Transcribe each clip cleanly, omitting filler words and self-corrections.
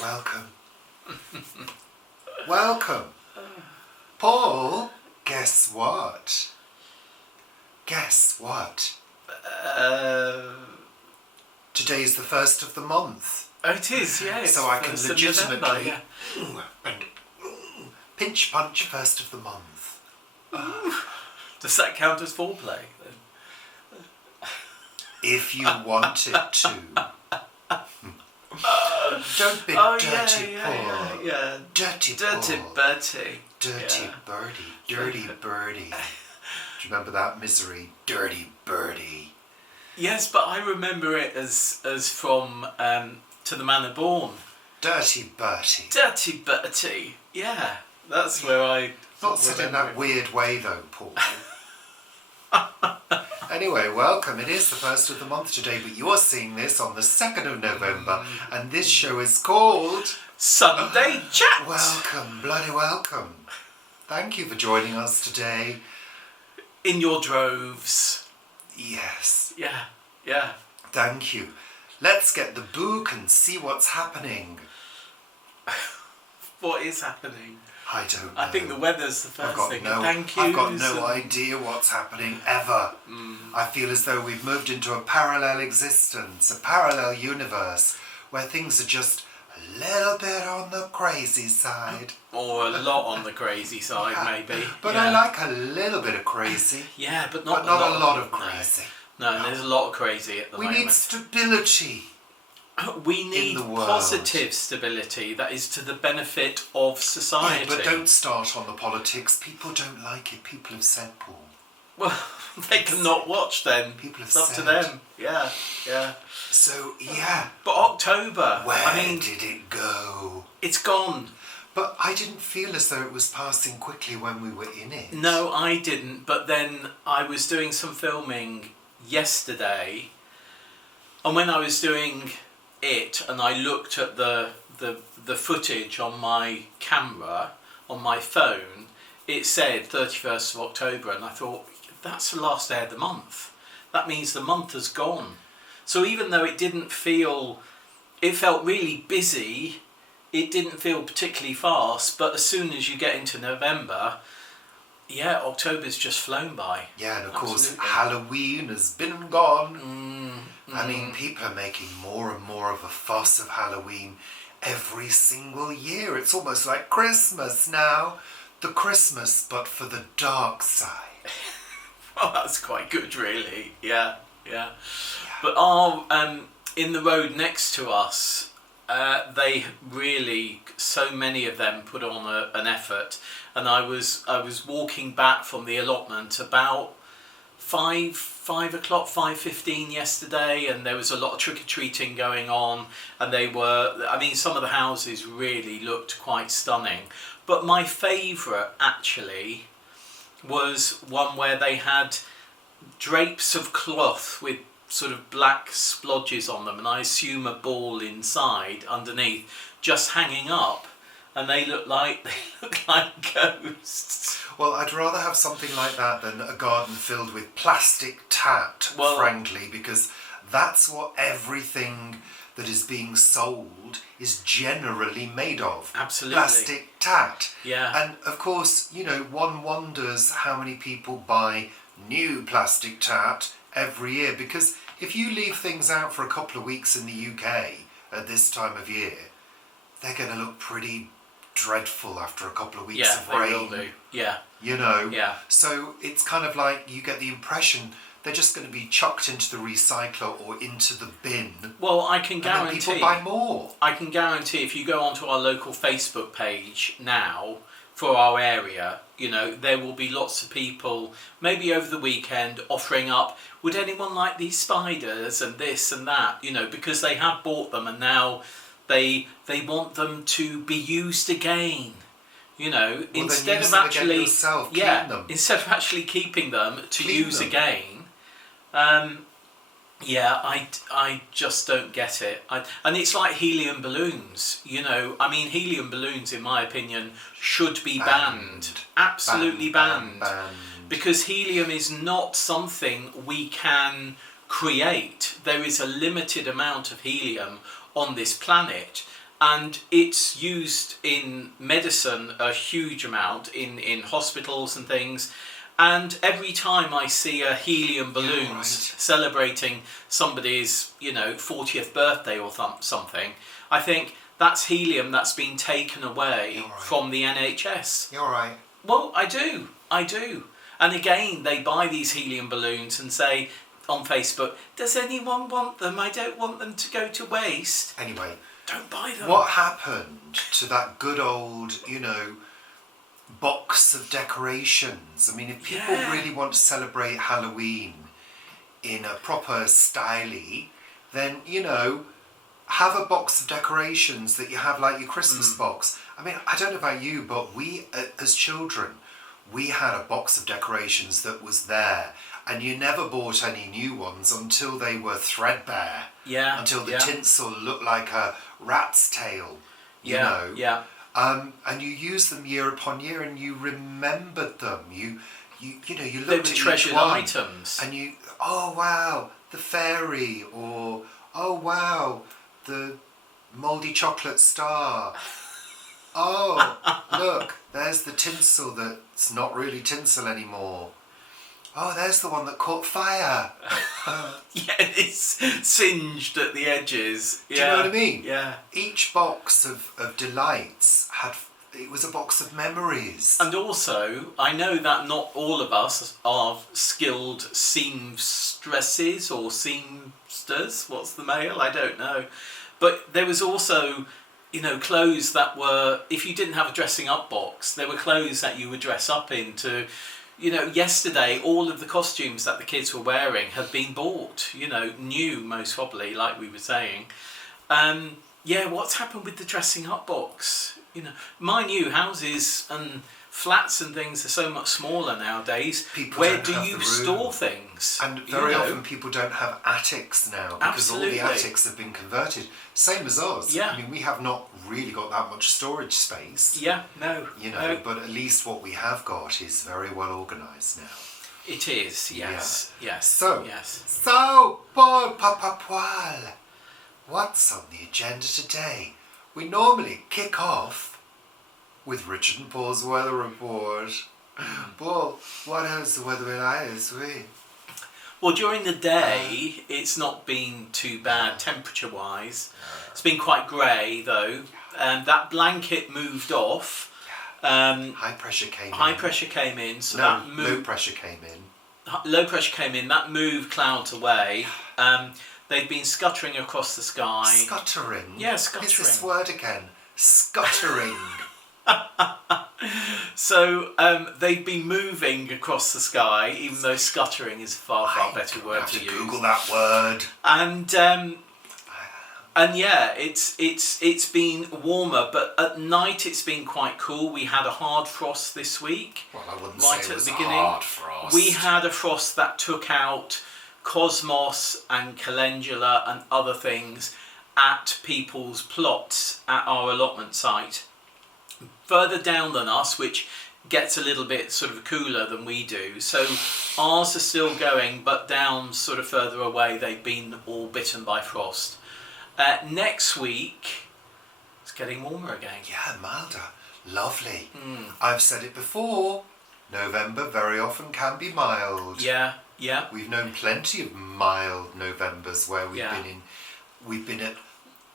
Welcome. Welcome. Paul, guess what? Guess what? Today's the first of the month. Oh, it is, yeah. So I can legitimately November, pinch punch first of the month. Does that count as foreplay? If you wanted to. Don't be dirty Paul. Yeah. Dirty Paul. Bertie. Dirty birdie. Dirty birdie. Do you remember that misery? Dirty birdie. Yes, but I remember it as from To the Manor Born. Dirty Bertie. Dirty Bertie. Yeah, that's where I... Not said in that weird way though, Paul. Anyway, welcome. It is the first of the month today, but you're seeing this on the 2nd of November, and this show is called... Sunday Chat! Welcome, bloody welcome. Thank you for joining us today. In your droves. Yes. Yeah. Thank you. Let's get the book and see what's happening. What is happening? I don't know. I think the weather's the first thing. Thank you. I've got no idea what's happening ever. I feel as though we've moved into a parallel existence, a parallel universe, where things are just a little bit on the crazy side. Or a lot on the crazy side, maybe. But I like a little bit of crazy. Yeah, but not a lot of crazy. No, there's a lot of crazy at the moment. We need stability. We need positive stability that is to the benefit of society. Yeah, but don't start on the politics. People don't like it. People have said, Paul. Well, they can not watch then. People have it's up said. to them. Yeah. So, yeah. But October, Where did it go? It's gone. But I didn't feel as though it was passing quickly when we were in it. No, I didn't. But then I was doing some filming yesterday, and when I was doing it and I looked at the footage on my camera on my phone, it said 31st of October, and I thought, that's the last day of the month. That means the month has gone. So even though it felt really busy, it didn't feel particularly fast, but as soon as you get into November, October's just flown by. Yeah, and of course Halloween has been and gone. I mean, people are making more and more of a fuss of Halloween every single year. It's almost like Christmas now. The Christmas, but for the dark side. Well, that's quite good, really. Yeah. But in the road next to us, they really, so many of them put on an effort. And I was walking back from the allotment about 5 o'clock, 5:15 yesterday, and there was a lot of trick-or-treating going on, and some of the houses really looked quite stunning. But my favourite, actually, was one where they had drapes of cloth with sort of black splodges on them, and I assume a ball inside, underneath, just hanging up. And they look like ghosts. Well, I'd rather have something like that than a garden filled with plastic tat, frankly, because that's what everything that is being sold is generally made of. Absolutely. Plastic tat. Yeah. And of course, one wonders how many people buy new plastic tat every year, because if you leave things out for a couple of weeks in the UK at this time of year, they're going to look pretty dreadful after a couple of weeks of rain. Yeah, they will do. Yeah. Yeah. So it's kind of like you get the impression they're just going to be chucked into the recycler or into the bin. Well, I can guarantee... And then people buy more. I can guarantee if you go onto our local Facebook page now for our area, there will be lots of people, maybe over the weekend, offering up, would anyone like these spiders and this and that, because they have bought them and now... They want them to be used again, instead of actually instead of actually keeping them to use again. I just don't get it. And it's like helium balloons, helium balloons, in my opinion, should be banned. Absolutely banned. Because helium is not something we can create. There is a limited amount of helium on this planet, and it's used in medicine a huge amount in hospitals and things. And every time I see a helium balloon celebrating somebody's 40th birthday or something, I think that's helium that's been taken away from the NHS. You're right. Well, I do. And again, they buy these helium balloons and say on Facebook, does anyone want them? I don't want them to go to waste. Anyway, don't buy them. What happened to that good old, box of decorations? I mean, if people really want to celebrate Halloween in a proper styly, then, have a box of decorations that you have like your Christmas box. I mean, I don't know about you, but we, as children, we had a box of decorations that was there, and you never bought any new ones until they were threadbare. Yeah. Until the tinsel looked like a rat's tail, you know. Yeah. And you used them year upon year, and you remembered them. You looked at treasured each one, items, and oh wow, the fairy, or oh wow, the mouldy chocolate star. Oh, look, there's the tinsel that's not really tinsel anymore. Oh, there's the one that caught fire. Yeah, it's singed at the edges. Do you know what I mean? Yeah. Each box of delights it was a box of memories. And also, I know that not all of us are skilled seamstresses or seamsters. What's the male? I don't know. But there was also, clothes that were, if you didn't have a dressing up box, there were clothes that you would dress up into. Yesterday, all of the costumes that the kids were wearing had been bought, new most probably, like we were saying. What's happened with the dressing up box? My new houses and flats and things are so much smaller nowadays. Where do you store things? And very often people don't have attics now because all the attics have been converted. Same as us. Yeah. I mean, we have not really got that much storage space. Yeah, no. No. But at least what we have got is very well organised now. It is, yes. Yeah. Yes. So, Paul Papapoil, what's on the agenda today? We normally kick off with Richard and Paul's weather report. Paul, what has the weather been like this week? Well, during the day, it's not been too bad temperature-wise. It's been quite grey, though. That blanket moved off. High pressure came in. So that moved. Low pressure came in. Low pressure came in. That moved clouds away. They've been scuttering across the sky. Scuttering? Yeah, scuttering. What's this word again? Scuttering. So they've been moving across the sky, even though scuttering is a far better word to use. Google that word. And yeah, it's been warmer, but at night it's been quite cool. We had a hard frost this week. Well, I wouldn't right say it was at the a beginning. hard frost. We had a frost that took out cosmos and calendula and other things at people's plots at our allotment site. Further down than us, which gets a little bit sort of cooler than we do. So ours are still going, but down sort of further away, they've been all bitten by frost. Next week, it's getting warmer again. Yeah, milder. Lovely. I've said it before. November very often can be mild. Yeah. We've known plenty of mild Novembers where we've been at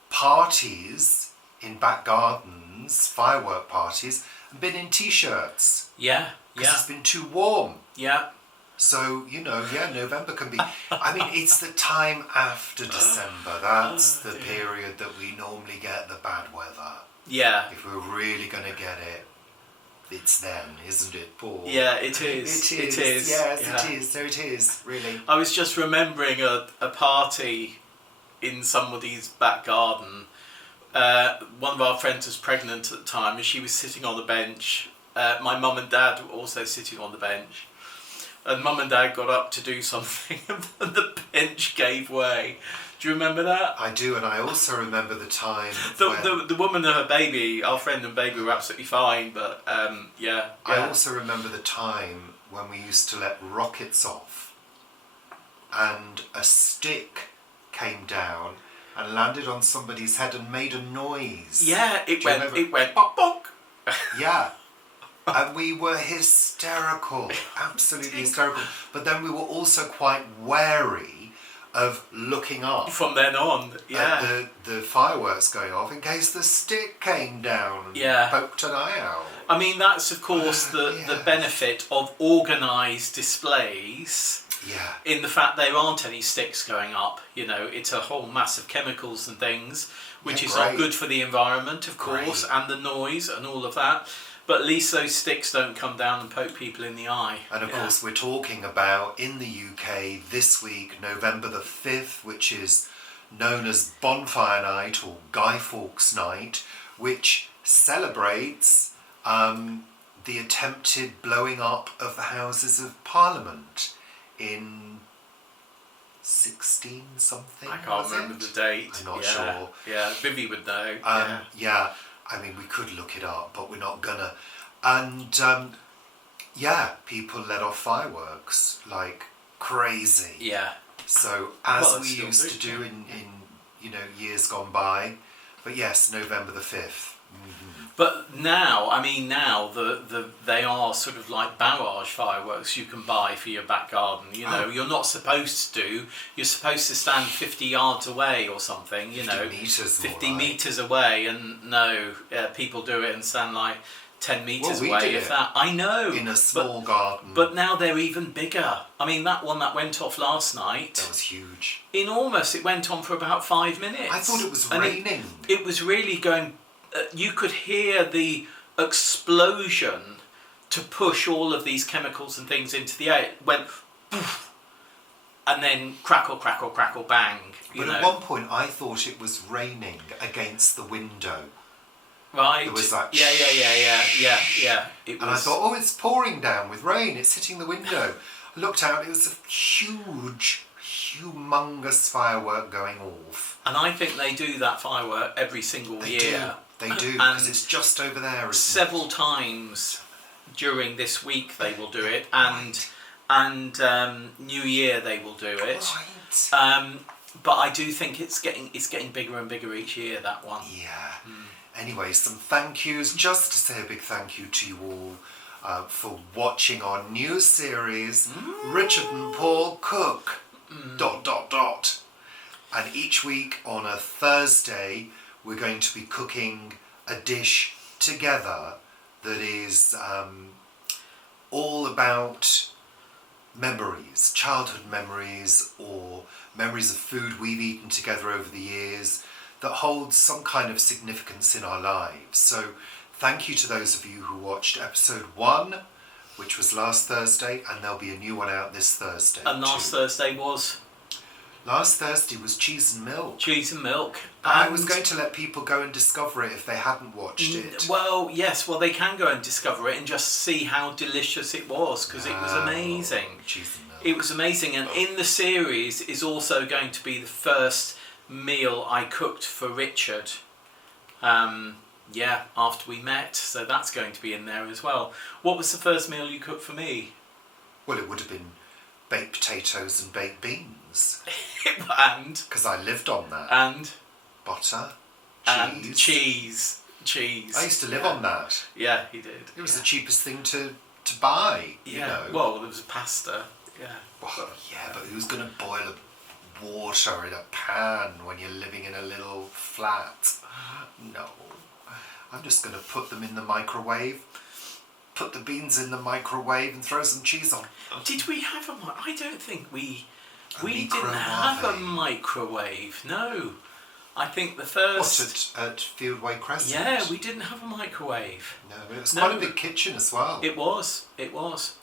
parties in back gardens, firework parties, and been in t-shirts. Yeah. Because it's been too warm. Yeah. So, November can be... I mean, it's the time after December. That's the period that we normally get the bad weather. Yeah. If we're really going to get it, it's then, isn't it, Paul? Yeah, it is. It is. Yes, it is. So it is, really. I was just remembering a party in somebody's back garden. One of our friends was pregnant at the time and she was sitting on the bench. My mum and dad were also sitting on the bench. And mum and dad got up to do something and the bench gave way. Do you remember that? I do, and I also remember the time the woman and her baby, our friend and baby, were absolutely fine, but yeah. I also remember the time when we used to let rockets off and a stick came down and landed on somebody's head and made a noise. Yeah, Do you remember? it went bonk bonk. Yeah. And we were hysterical, absolutely hysterical. But then we were also quite wary of looking up From then on, yeah. at the fireworks going off in case the stick came down and poked an eye out. I mean, that's of course the benefit of organised displays. Yeah. In the fact there aren't any sticks going up, you know, it's a whole mass of chemicals and things, which is not good for the environment, of course, and the noise and all of that. But at least those sticks don't come down and poke people in the eye. And of course, we're talking about in the UK this week, November the 5th, which is known as Bonfire Night or Guy Fawkes Night, which celebrates the attempted blowing up of the Houses of Parliament in 16 something. I can't remember the date. I'm not sure. Yeah, Vivi would know. Yeah, I mean, we could look it up, but we're not gonna. And people let off fireworks like crazy. Yeah. So as we used to do in years gone by. But yes, November the 5th. Mm-hmm. But now, they are sort of like barrage fireworks you can buy for your back garden. You know, you're not supposed to. You're supposed to stand 50 yards away or something. 50 meters away, and people do it and stand like 10 meters away. If that, I know. In a small garden. But now they're even bigger. I mean, that one that went off last night. That was huge. Enormous. It went on for about 5 minutes. I thought it was raining. It was really going. You could hear the explosion to push all of these chemicals and things into the air. It went poof, and then crackle, crackle, crackle, bang. But at one point I thought it was raining against the window. Right. It was like yeah. And I thought, it's pouring down with rain. It's hitting the window. I looked out. It was a huge, humongous firework going off. And I think they do that firework every single year. They do, because it's just over there. Several times during this week they will do it, and New Year they will do it. Right. But I do think it's getting bigger and bigger each year, that one. Yeah. Anyway, some thank yous. Just to say a big thank you to you all for watching our new series, Richard and Paul Cook. ... And each week on a Thursday, we're going to be cooking a dish together that is all about memories, childhood memories, or memories of food we've eaten together over the years that holds some kind of significance in our lives. So thank you to those of you who watched episode 1, which was last Thursday, and there'll be a new one out this Thursday. And last Thursday was? Last Thursday was Cheese and Milk. Cheese and Milk. I was going to let people go and discover it if they hadn't watched it. Well, yes, they can go and discover it and just see how delicious it was, because it was amazing. Cheese and Milk. It was amazing, and in the series is also going to be the first meal I cooked for Richard. After we met, so that's going to be in there as well. What was the first meal you cooked for me? Well, it would have been baked potatoes and baked beans. And? Because I lived on that. And? Butter, cheese. Cheese. I used to live on that. Yeah, he did. It was the cheapest thing to buy, you know. Well, there was pasta. Yeah. Well, yeah, but who's going to boil water in a pan when you're living in a little flat? No. I'm just going to put them in the microwave, put the beans in the microwave and throw some cheese on. Did we have I don't think we didn't have a microwave. No. I think the first... What, at Fieldway Crescent? Yeah, we didn't have a microwave. No, but it was quite a big kitchen as well. It was,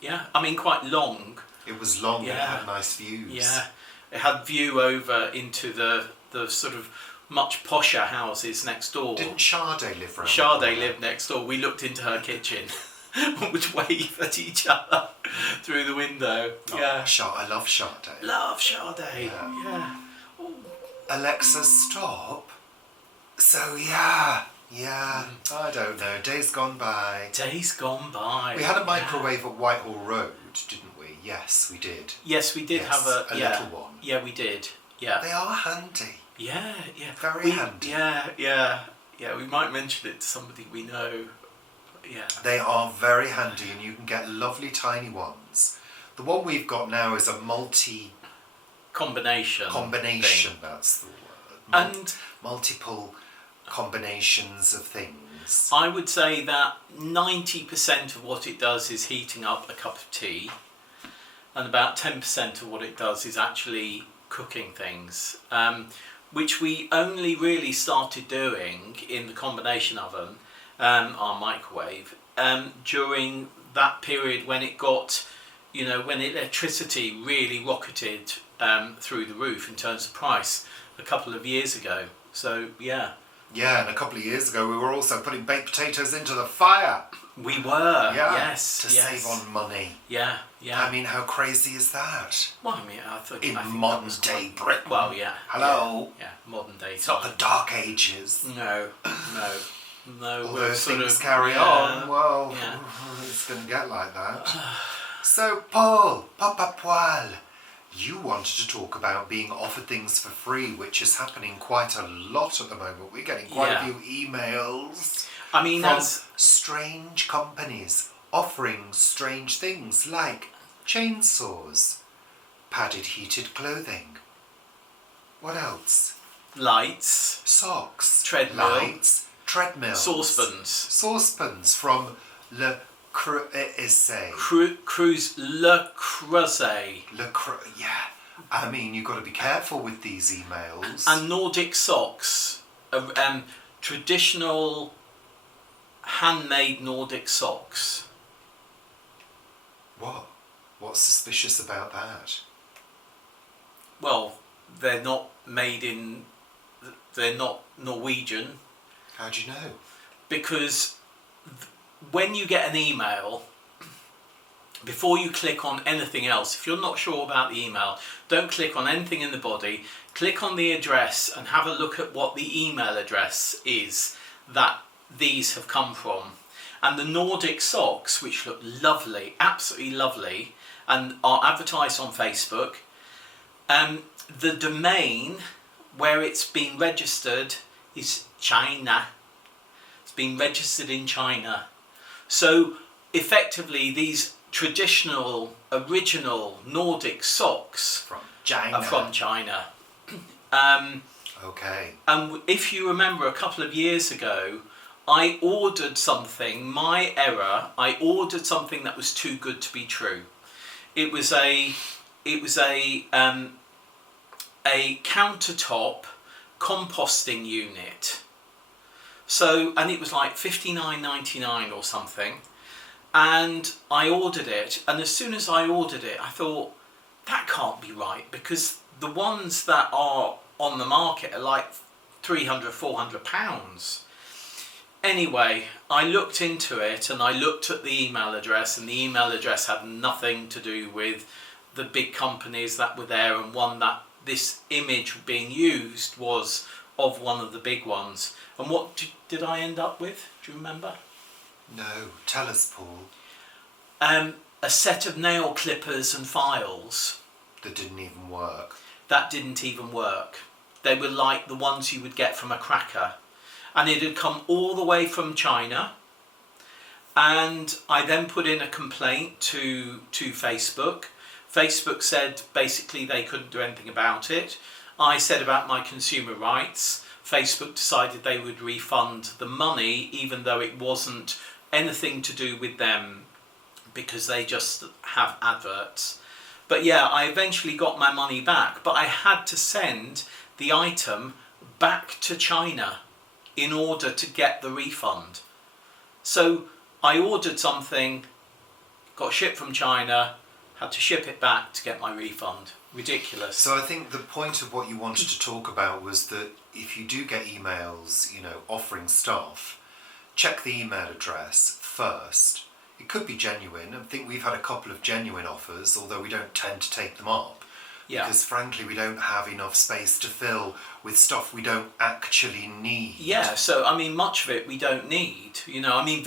yeah. I mean, quite long. It was long, and it had nice views. Yeah, it had view over into the sort of much posher houses next door. Didn't Sade live around? Sade lived next door. We looked into her kitchen. Would wave at each other through the window. Yeah. I love Sade. Love Sade. Yeah. Alexa, stop. So yeah. I don't know. Days gone by. Days gone by. We had a microwave at Whitehall Road, didn't we? Yes, we did. Yes, we did have a little one. Yeah, we did. Yeah. They are handy. Yeah, yeah. Very handy. Yeah. We might mention it to somebody we know. Yeah. They are very handy, and you can get lovely tiny ones. The one we've got now is a Combination. combination. Thing. That's the word. And Multiple combinations of things. I would say that 90% of what it does is heating up a cup of tea, and about 10% of what it does is actually cooking things, which we only really started doing in the combination oven, our microwave, during that period when it got, when electricity really rocketed through the roof in terms of price a couple of years ago. So, yeah. Yeah, and a couple of years ago we were also putting baked potatoes into the fire. We were, Yeah, yes. to save on money. Yeah. I mean, how crazy is that? Well, I mean, I think modern day Britain. Well, yeah. Hello. Yeah, modern day. It's not the Dark Ages. No. Although things carry on, well, it's going to get like that. So, Paul, Papa Poil, you wanted to talk about being offered things for free, which is happening quite a lot at the moment. We're getting quite a few emails from strange companies offering strange things like chainsaws, padded heated clothing. What else? Lights. Socks. Treadmill. Lights. Treadmills. Saucepans from Le Creuset. Cruz Le Creuset. Yeah. I mean, you've got to be careful with these emails. And Nordic socks. Traditional handmade Nordic socks. What? What's suspicious about that? Well, they're not Norwegian. How do you know? Because when you get an email, before you click on anything else, if you're not sure about the email, don't click on anything in the body. Click on the address and have a look at what the email address is that these have come from. And the Nordic socks, which look lovely, absolutely lovely, and are advertised on Facebook, the domain where it's been registered is China. It's been registered in China. So effectively these traditional, original Nordic socks are from China. Okay. And if you remember a couple of years ago, I ordered something, my error, I ordered something that was too good to be true. It was a countertop composting unit. So, and it was like $59.99 or something. And I ordered it, and as soon as I ordered it, I thought, that can't be right, because the ones that are on the market are like £300-400. Anyway, I looked into it and I looked at the email address, and the email address had nothing to do with the big companies that were there, and one that this image being used was of one of the big ones. And what did I end up with? Do you remember? No, tell us, Paul. A set of nail clippers and files. That didn't even work. That didn't even work. They were like the ones you would get from a cracker. And it had come all the way from China. And I then put in a complaint to Facebook. Facebook said basically they couldn't do anything about it. I said about my consumer rights. Facebook decided they would refund the money, even though it wasn't anything to do with them, because they just have adverts. But yeah, I eventually got my money back, but I had to send the item back to China in order to get the refund. So I ordered something, got shipped from China, had to ship it back to get my refund. Ridiculous. So I think the point of what you wanted to talk about was that if you do get emails, offering stuff, check the email address first. It could be genuine. I think we've had a couple of genuine offers, although we don't tend to take them up. Yeah. Because frankly, we don't have enough space to fill with stuff we don't actually need. Yeah, so I mean, much of it we don't need. You know, I mean,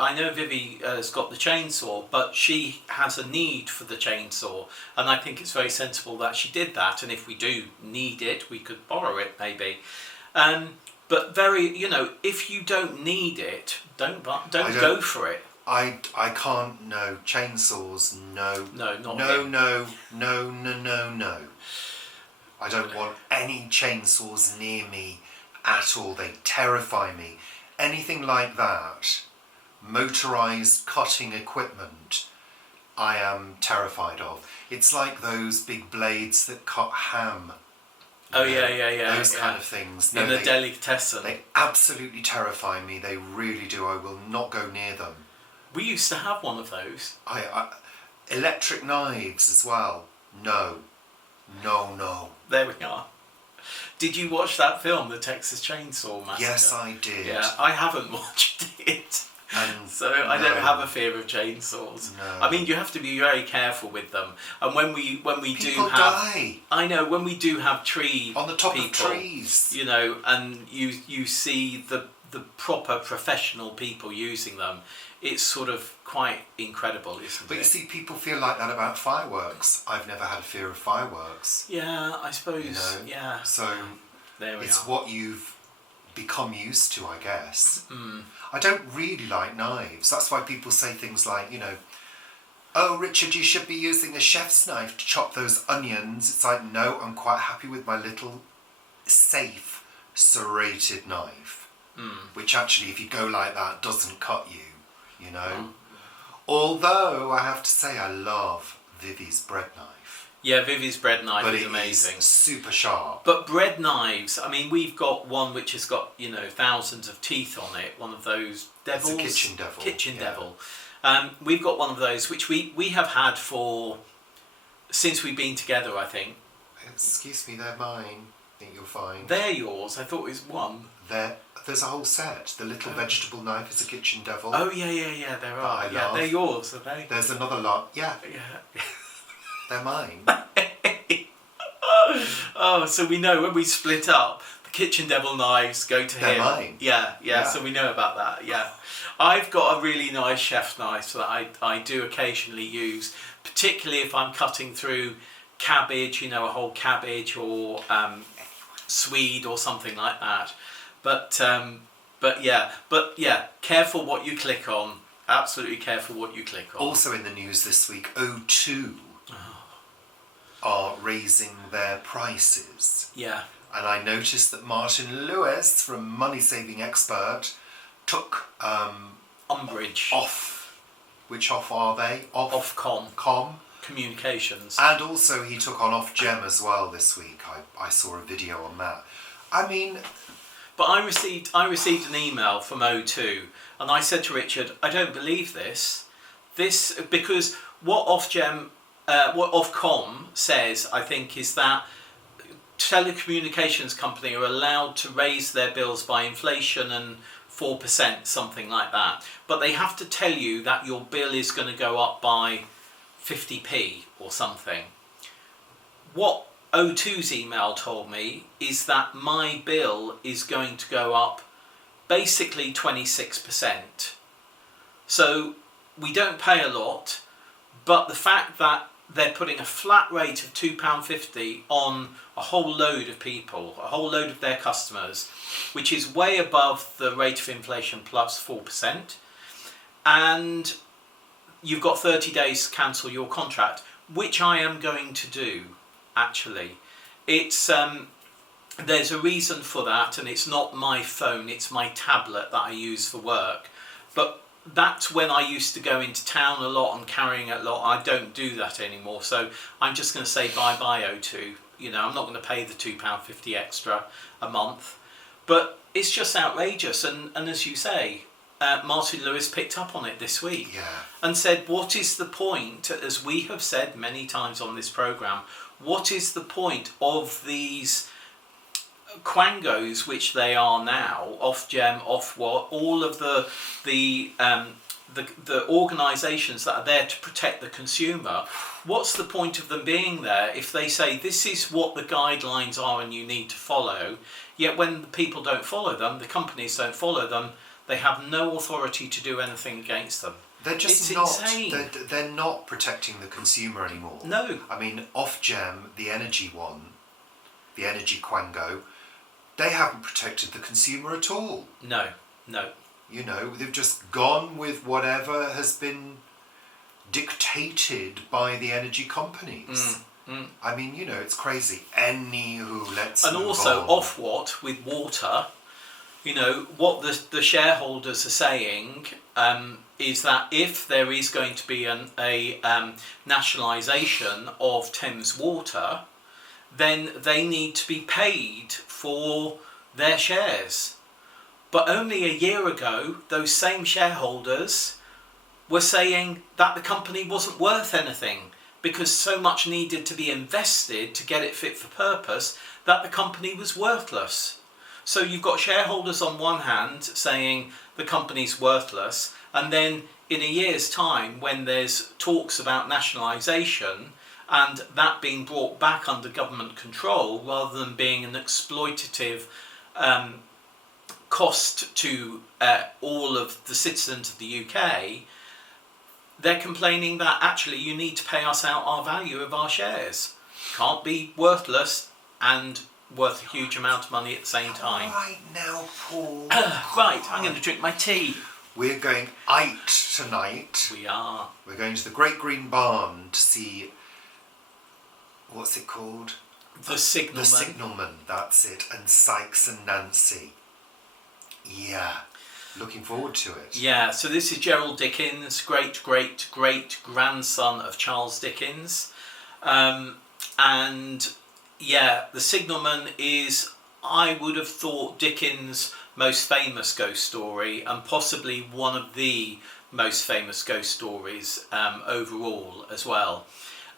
I know Vivi has got the chainsaw, but she has a need for the chainsaw, and I think it's very sensible that she did that. And if we do need it, we could borrow it maybe. But if you don't need it, don't go for it. I can't. No chainsaws. No. No, not no, him. no. I don't want any chainsaws near me at all. They terrify me. Anything like that, motorised cutting equipment, I am terrified of. It's like those big blades that cut ham. Oh yeah. Those kind of things. In the delicatessen. They absolutely terrify me. They really do. I will not go near them. We used to have one of those. Electric knives as well. No. There we are. Did you watch that film, The Texas Chainsaw Massacre? Yes, I did. Yeah, I haven't watched it. And so I don't have a fear of chainsaws. No. I mean, you have to be very careful with them. And when we People do have, die I know when we do have tree on the top people, of trees. you know, and you see the proper professional people using them, it's sort of quite incredible, isn't it? But you see, people feel like that about fireworks. I've never had a fear of fireworks. Yeah, I suppose. You know? Yeah. So there we it's are. what you've become used to, I guess. Mm. I don't really like knives. That's why people say things like, you know, oh, Richard, you should be using a chef's knife to chop those onions. It's like, no, I'm quite happy with my little safe serrated knife, which actually, if you go like that, doesn't cut you know. Although, I have to say, I love Vivi's bread knife. Yeah, Vivi's bread knife But is amazing. It's super sharp. But bread knives, I mean, we've got one which has got, you know, thousands of teeth on it. One of those devils. It's a kitchen devil. Kitchen yeah. devil. We've got one of those which we have had since we've been together, I think. Excuse me, they're mine. I think you'll find. They're yours. I thought it was one. There's a whole set. The little vegetable knife is a kitchen devil. Oh yeah. There are. I Yeah, love. they're yours, are they? There's another lot. Yeah, Yeah. they're mine. Oh, so we know when we split up, the kitchen devil knives go to They're him. mine. Yeah, so we know about that, yeah. I've got a really nice chef's knife that I do occasionally use, particularly if I'm cutting through cabbage, you know, a whole cabbage or swede or something like that. But yeah, careful what you click on. Absolutely careful what you click on. Also in the news this week, O2 are raising their prices. Yeah. And I noticed that Martin Lewis from Money Saving Expert took Umbrage. off. Which off are they? Ofcom. Communications. And also he took on Ofgem as well this week. I saw a video on that. I mean... But I received an email from O2 and I said to Richard, I don't believe this. Because what Ofgem, what Ofcom says, I think, is that telecommunications company are allowed to raise their bills by inflation and 4%, something like that. But they have to tell you that your bill is going to go up by 50p or something. What O2's email told me is that my bill is going to go up basically 26%. So we don't pay a lot, but the fact that they're putting a flat rate of £2.50 on a whole load of people, a whole load of their customers, which is way above the rate of inflation plus 4%, and you've got 30 days to cancel your contract, which I am going to do, actually. It's there's a reason for that, and it's not my phone, it's my tablet that I use for work. But that's when I used to go into town a lot and carrying a lot. I don't do that anymore, so I'm just going to say bye-bye O2. You know, I'm not going to pay the £2.50 extra a month. But it's just outrageous, and as you say, Martin Lewis picked up on it this week and said, what is the point, as we have said many times on this programme, what is the point of these quangos, which they are now, Ofgem, Ofwat, all of the the organisations that are there to protect the consumer, what's the point of them being there if they say this is what the guidelines are and you need to follow, yet when the people don't follow them, the companies don't follow them, they have no authority to do anything against them. They're just It's not. insane. They're not protecting the consumer anymore. No. I mean, Ofgem, the energy one, the energy quango, they haven't protected the consumer at all. No. You know, they've just gone with whatever has been dictated by the energy companies. I mean, you know, it's crazy. Anywho, let's And move also, on. Ofwat with water, you know, what the shareholders are saying is that if there is going to be a nationalisation of Thames Water, then they need to be paid for their shares. But only a year ago, those same shareholders were saying that the company wasn't worth anything because so much needed to be invested to get it fit for purpose that the company was worthless. So you've got shareholders on one hand saying the company's worthless, and then in a year's time when there's talks about nationalisation and that being brought back under government control rather than being an exploitative cost to all of the citizens of the UK, they're complaining that actually you need to pay us out our value of our shares. Can't be worthless and worth a huge amount of money at the same time. Right now, Paul. Right, I'm going to drink my tea. We're going out tonight. We are. We're going to the Great Green Barn to see, what's it called? The Signalman. The Signalman, that's it. And Sykes and Nancy. Yeah. Looking forward to it. Yeah, so this is Gerald Dickens, great-great-great-grandson of Charles Dickens. And yeah, The Signalman is, I would have thought, Dickens' most famous ghost story and possibly one of the most famous ghost stories overall as well.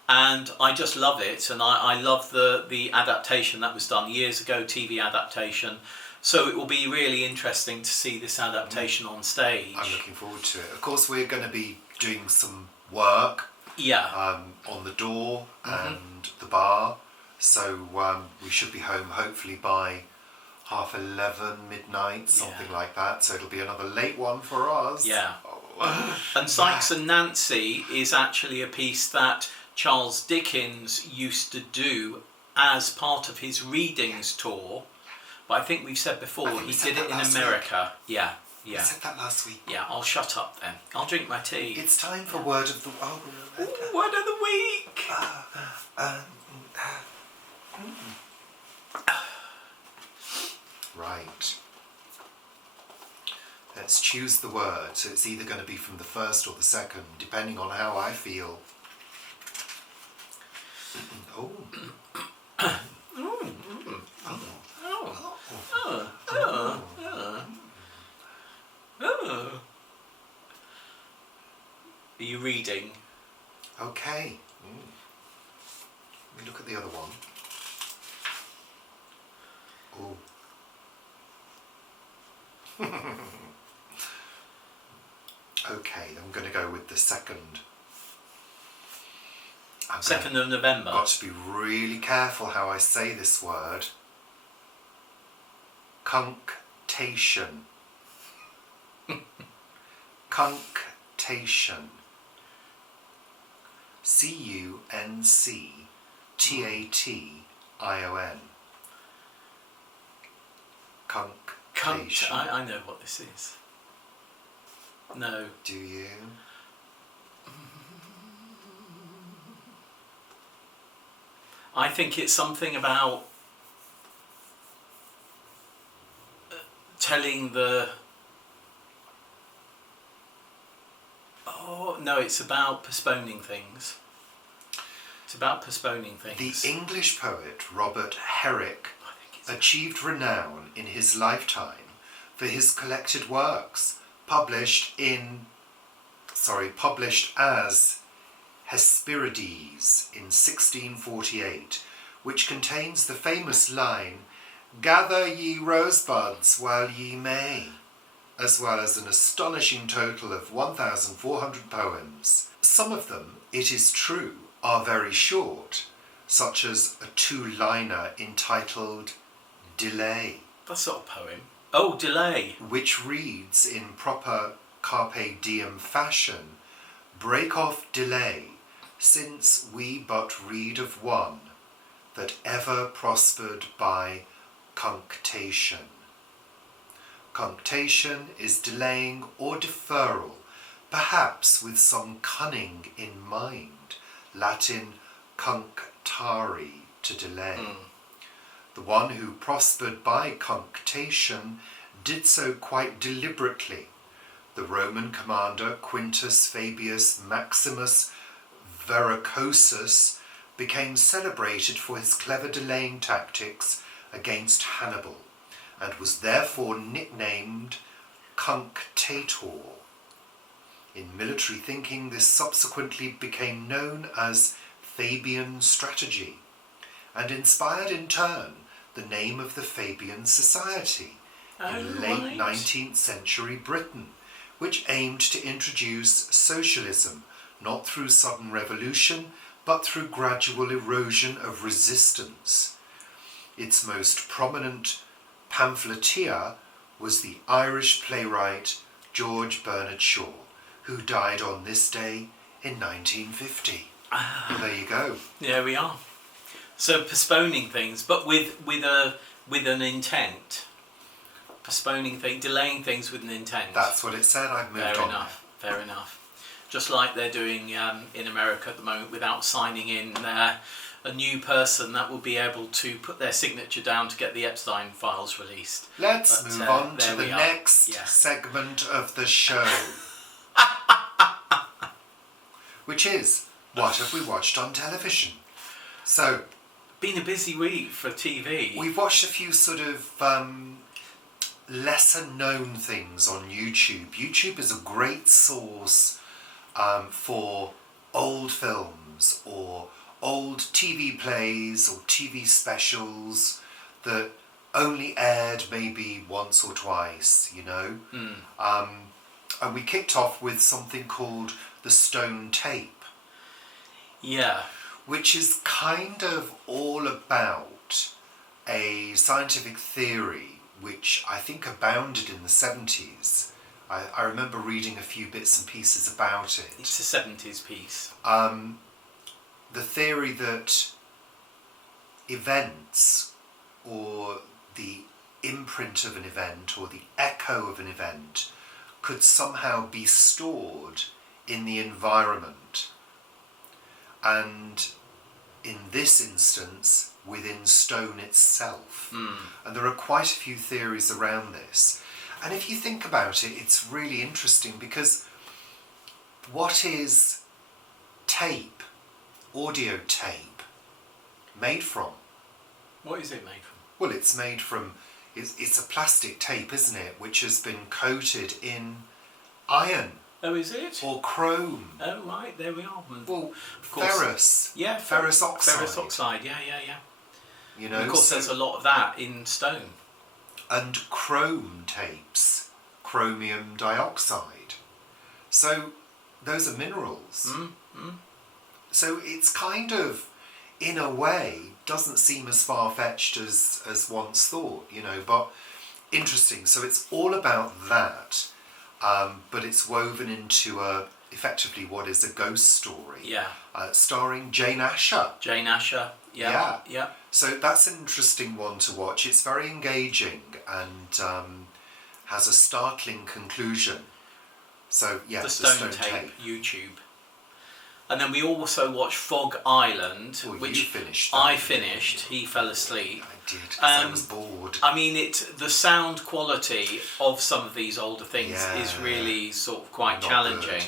And I just love it, and I love the adaptation that was done years ago, TV adaptation. So it will be really interesting to see this adaptation on stage. I'm looking forward to it. Of course, we're going to be doing some work on the door and the bar. So we should be home hopefully by 11:30, midnight, something like that. So it'll be another late one for us. Yeah. And Sykes and Nancy is actually a piece that Charles Dickens used to do as part of his readings tour. But I think we've said before, he did it in America. Yeah. We said that last week. Yeah, I'll shut up then. I'll drink my tea. It's time for Word of the Word of the Week! Right. Let's choose the word. So it's either going to be from the first or the second, depending on how I feel. Oh. Are you reading? Okay. Let me look at the other one. Oh. Okay, I'm going to go with the second. 2nd of November. Got to be really careful how I say this word. Cunctation. Cunctation. Cunctation. Cunctation. I know what this is. No. Do you? I think it's something about telling the... Oh, no, it's about postponing things. It's about postponing things. The English poet Robert Herrick achieved renown in his lifetime for his collected works, published as Hesperides in 1648, which contains the famous line, "Gather ye rosebuds while ye may, as well as an astonishing total of 1,400 poems. Some of them, it is true, are very short, such as a two-liner entitled Delay. That's not a poem. Oh, Delay. Which reads in proper carpe diem fashion, break off delay, since we but read of one that ever prospered by cunctation. Cunctation is delaying or deferral, perhaps with some cunning in mind, Latin cunctare, to delay. The one who prospered by cunctation did so quite deliberately. The Roman commander Quintus Fabius Maximus Verrucosus became celebrated for his clever delaying tactics against Hannibal, and was therefore nicknamed Cunctator. In military thinking, this subsequently became known as Fabian strategy, and inspired in turn the name of the Fabian Society in late 19th century Britain, which aimed to introduce socialism not through sudden revolution, but through gradual erosion of resistance. Its most prominent pamphleteer was the Irish playwright George Bernard Shaw, who died on this day in 1950. Well, there you go. There we are. So postponing things, but with an intent. Postponing things, delaying things with an intent. That's what it said. I've moved on. Fair enough. Just like they're doing in America at the moment, without signing in a new person that will be able to put their signature down to get the Epstein files released. Let's move on to the next segment of the show. Which is, what have we watched on television? So, been a busy week for TV. We've watched a few sort of lesser known things on YouTube. YouTube is a great source for old films or old TV plays or TV specials that only aired maybe once or twice, you know. And we kicked off with something called the Stone Tape. Yeah. Which is kind of all about a scientific theory which I think abounded in the 70s. I remember reading a few bits and pieces about it. It's a 70s piece. The theory that events, or the imprint of an event, or the echo of an event, could somehow be stored in the environment. And in this instance, within stone itself. And there are quite a few theories around this. And if you think about it, it's really interesting because what is tape, audio tape, made from? What is it made from? Well, it's made from, it's a plastic tape, isn't it, which has been coated in iron. Oh, is it? Or chrome. Oh, right, there we are. Well, ferrous. Yeah, ferrous oxide. Ferrous oxide, yeah. You know, and of course, there's a lot of that in stone. And chrome tapes, chromium dioxide. So those are minerals. So it's kind of, in a way, doesn't seem as far-fetched as once thought, you know, but interesting. So it's all about that, but it's woven into effectively what is a ghost story. Yeah. Starring Jane Asher. Jane Asher, yeah. So that's an interesting one to watch. It's very engaging and has a startling conclusion. So, yeah, the Stone Tape, YouTube. And then we also watched Fog Island, which you finished I finished. He fell asleep. I did, because I was bored. I mean, the sound quality of some of these older things is really sort of quite challenging.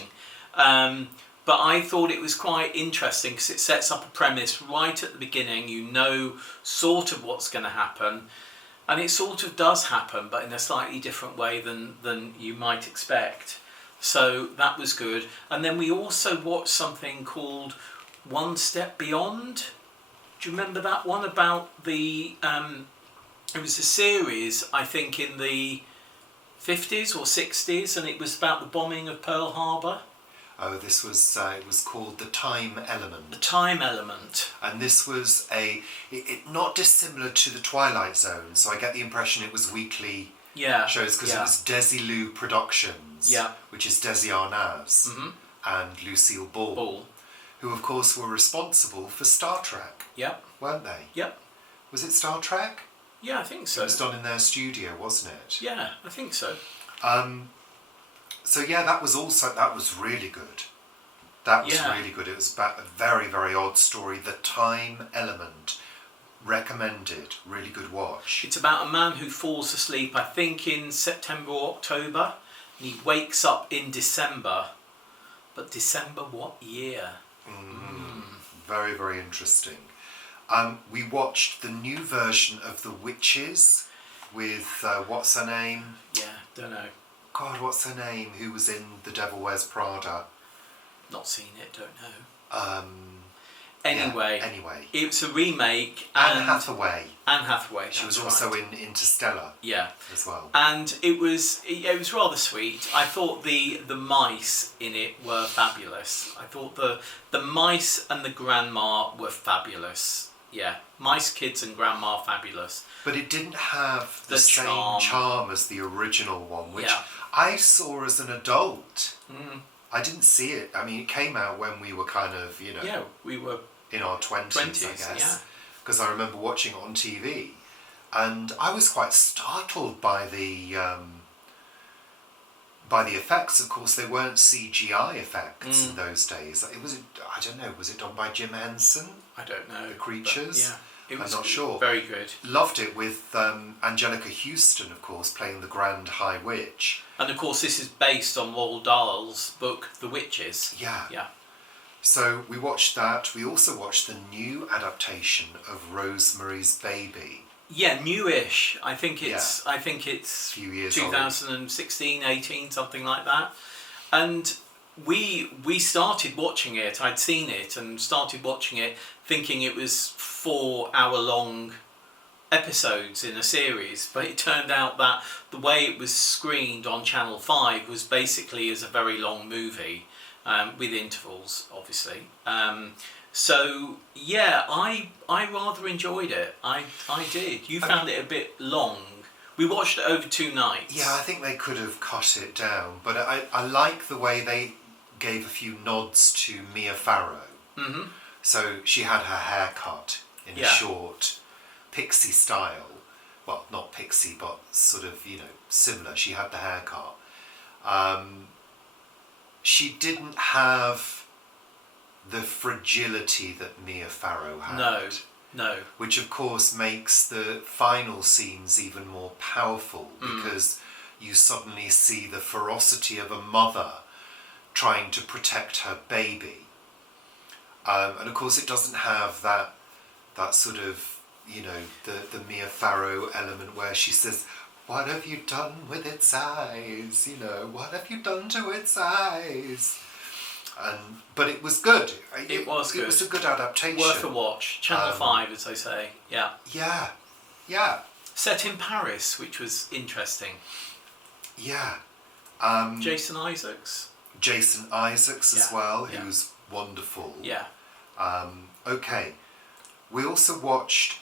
But I thought it was quite interesting because it sets up a premise right at the beginning. You know sort of what's going to happen. And it sort of does happen, but in a slightly different way than you might expect. So that was good. And then we also watched something called One Step Beyond. Do you remember that one about the... it was a series, I think, in the 50s or 60s, and it was about the bombing of Pearl Harbor. Oh, this was it was called The Time Element. The Time Element. And this was not dissimilar to The Twilight Zone, so I get the impression it was weekly shows, because it was Desilu Productions, which is Desi Arnaz and Lucille Ball, who of course were responsible for Star Trek, weren't they? Yep. Was it Star Trek? Yeah, I think so. It was done in their studio, wasn't it? Yeah, I think so. So yeah, that was really good. That was really good. It was about a very, very odd story. The Time Element. Recommended. Really good watch. It's about a man who falls asleep, I think in September or October, and he wakes up in December. But December what year? Very, very interesting. We watched the new version of The Witches with, what's her name? Yeah, don't know. God, what's her name? Who was in The Devil Wears Prada? Not seen it, don't know. Anyway. It was a remake. Anne Hathaway. Anne Hathaway. She was also in Interstellar. Yeah. As well. And it was rather sweet. I thought the mice in it were fabulous. I thought the mice and the grandma were fabulous. Yeah, mice, kids and grandma, fabulous. But it didn't have the same charm as the original one, which I saw as an adult. I didn't see it. I mean, it came out when we were kind of, Yeah, we were in our 20s, I guess. Because I remember watching it on TV. And I was quite startled by the effects. Of course, they weren't CGI effects in those days. I don't know, was it done by Jim Henson? I don't know. The creatures? It was I'm not sure. Very good. Loved it with Angelica Houston, of course, playing the Grand High Witch. And of course, this is based on Roald Dahl's book, The Witches. Yeah. So we watched that. We also watched the new adaptation of Rosemary's Baby. Yeah, newish. I think it's a few years 2016, 18, something like that. And we started watching it. I'd seen it and started watching it thinking it was 4-hour-long episodes in a series, but it turned out that the way it was screened on Channel 5 was basically as a very long movie, with intervals, obviously. So yeah, I rather enjoyed it. I did. You found it a bit long. We watched it over 2 nights. Yeah, I think they could have cut it down, but I like the way they gave a few nods to Mia Farrow. So she had her hair cut in a short pixie style. Well, not pixie, but sort of, similar. She had the haircut. She didn't have the fragility that Mia Farrow had. No. Which of course makes the final scenes even more powerful, because you suddenly see the ferocity of a mother trying to protect her baby. And of course it doesn't have that sort of, the Mia Farrow element where she says, "What have you done with its eyes? What have you done to its eyes?" But it was good. It was good. It was a good adaptation. Worth a watch. Channel 5, as they say. Yeah. Yeah. Set in Paris, which was interesting. Yeah. Jason Isaacs. Jason Isaacs as well, who's wonderful. Yeah. Okay. We also watched...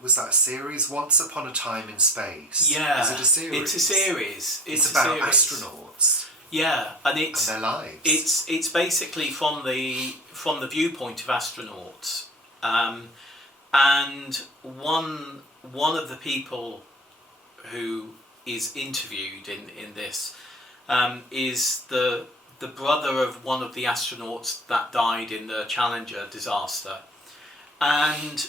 Was that a series? Once Upon a Time in Space. Yeah. Is it a series? It's a series. It's about astronauts. Yeah, and their lives. It's basically from the viewpoint of astronauts, and one of the people who is interviewed in this is the brother of one of the astronauts that died in the Challenger disaster, and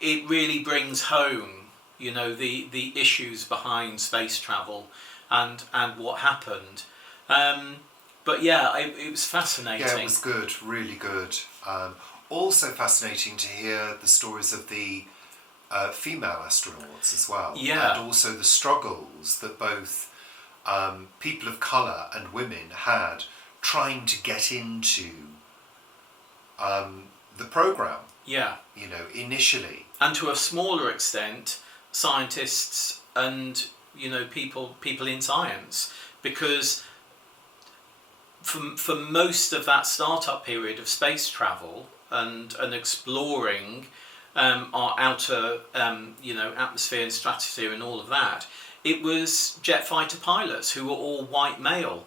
it really brings home, the issues behind space travel. And what happened, but yeah, it was fascinating. Yeah, it was good, really good. Also fascinating to hear the stories of the female astronauts as well. Yeah, and also the struggles that both people of colour and women had trying to get into the programme. Yeah, initially, and to a smaller extent, scientists and people in science, because for most of that startup period of space travel and exploring our outer atmosphere and stratosphere and all of that, it was jet fighter pilots who were all white male.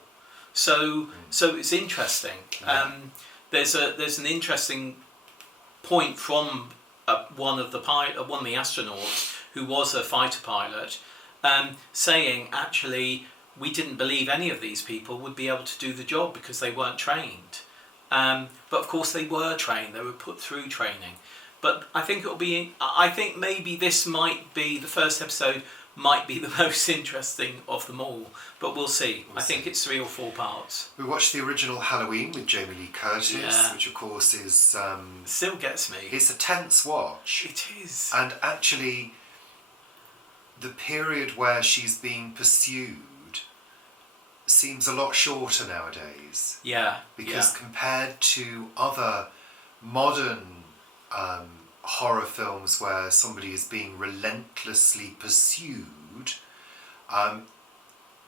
So it's interesting. Yeah. There's an interesting point from one of the astronauts who was a fighter pilot, saying actually we didn't believe any of these people would be able to do the job because they weren't trained. But of course they were trained. They were put through training. But I think I think maybe this might be the first episode. Might be the most interesting of them all, but we'll see. I think it's 3 or 4 parts. We watched the original Halloween with Jamie Lee Curtis, Yeah. which of course is... Still gets me. It's a tense watch. It is. And actually, the period where she's being pursued seems a lot shorter nowadays. Yeah. Because compared to other modern horror films where somebody is being relentlessly pursued,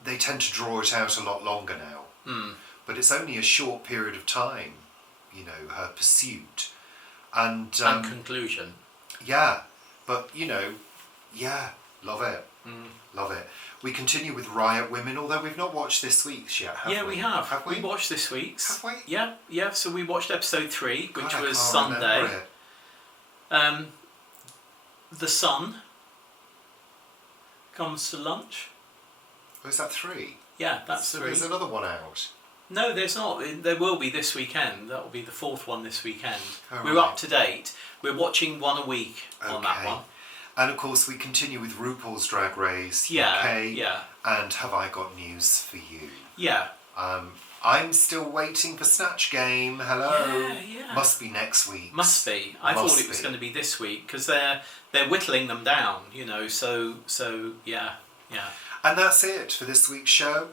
they tend to draw it out a lot longer now. But it's only a short period of time, her pursuit. And conclusion. Yeah, but love it. Love it. We continue with Riot Women, although we've not watched this week's yet, have we? Yeah, we have. Have we? We watched this week's. Have we? Yeah. So we watched episode 3, which God, I was can't Sunday. remember it. The sun comes to lunch. Oh, is that 3? Yeah, that's So 3. there's another one out. No, there's not. There will be this weekend. That will be the 4th one this weekend. Oh, We're right. up to date. We're watching one a week on that Okay. one. And of course, we continue with RuPaul's Drag Race Yeah, UK. yeah. And Have I Got News for You? Yeah. I'm still waiting for Snatch Game. Hello. Yeah. Must be next week. Must be. I thought it was going to be this week because they're whittling them down, So yeah. And that's it for this week's show.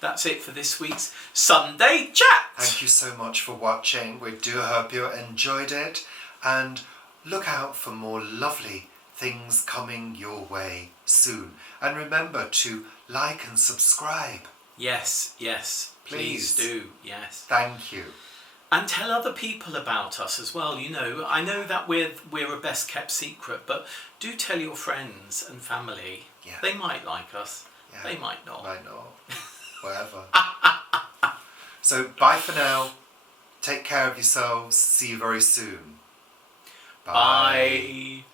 That's it for this week's Sunday Chat. Thank you so much for watching. We do hope you enjoyed it. And look out for more lovely things coming your way soon. And remember to like and subscribe. Yes. Please do. Yes. Thank you. And tell other people about us as well. I know that we're a best kept secret, but do tell your friends and family. Yeah. They might like us. Yeah. They might not. Might not. Whatever. So bye for now. Take care of yourselves. See you very soon. Bye.